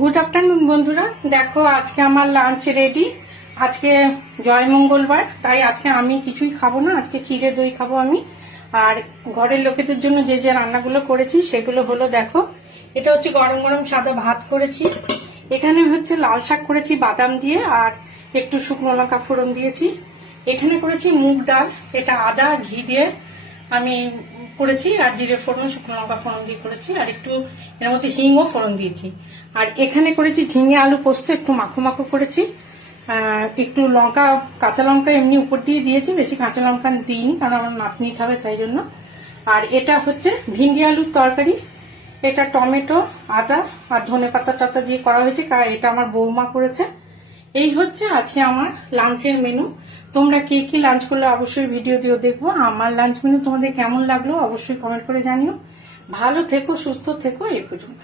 Good afternoon বন্ধুরা, দেখো আজকে আমার লাঞ্চ রেডি। আজকে জয় মঙ্গলবার, তাই আজকে আমি কিছুই খাবো না, আজকে চিড়ে দই খাবো আমি। আর ঘরের লোকেদের জন্য যে যে রান্নাগুলো করেছি সেগুলো হলো, দেখো এটা হচ্ছে গরম গরম সাদা ভাত করেছি, এখানে হচ্ছে লাল শাক করেছি বাদাম দিয়ে আর একটু শুকনো লঙ্কা ফোড়ন দিয়েছি। এখানে করেছি মুগ ডাল, এটা আদা ঘি দিয়ে আমি করেছি আর জিরে ফোড়ন শুকনো লঙ্কা ফোড়ন দিয়ে করেছি আর একটু এর মধ্যে হিংও ফোড়ন দিয়েছি। আর এখানে করেছি ঝিঙে আলু পোস্ত, একটু মাখো মাখো করেছি, একটু লঙ্কা কাঁচা লঙ্কা এমনি উপর দিয়ে দিয়েছি, বেশি কাঁচা লঙ্কা দিইনি কারণ আমার নাতনি খাবে তাই জন্য। আর এটা হচ্ছে ভিন্ডি আলুর তরকারি, এটা টমেটো আদা আর ধনে পাতা টাতা দিয়ে করা হয়েছে, কারণ এটা আমার বৌমা করেছে। এই হচ্ছে আজকে আমার লাঞ্চের মেনু। তোমরা কে কি লাঞ্চ করলে অবশ্যই ভিডিও দিও দেখবো। আমার লাঞ্চ মেনু তোমাদের কেমন লাগলো অবশ্যই কমেন্ট করে জানিও। ভালো থেকো, সুস্থ থেকো, এই পর্যন্ত।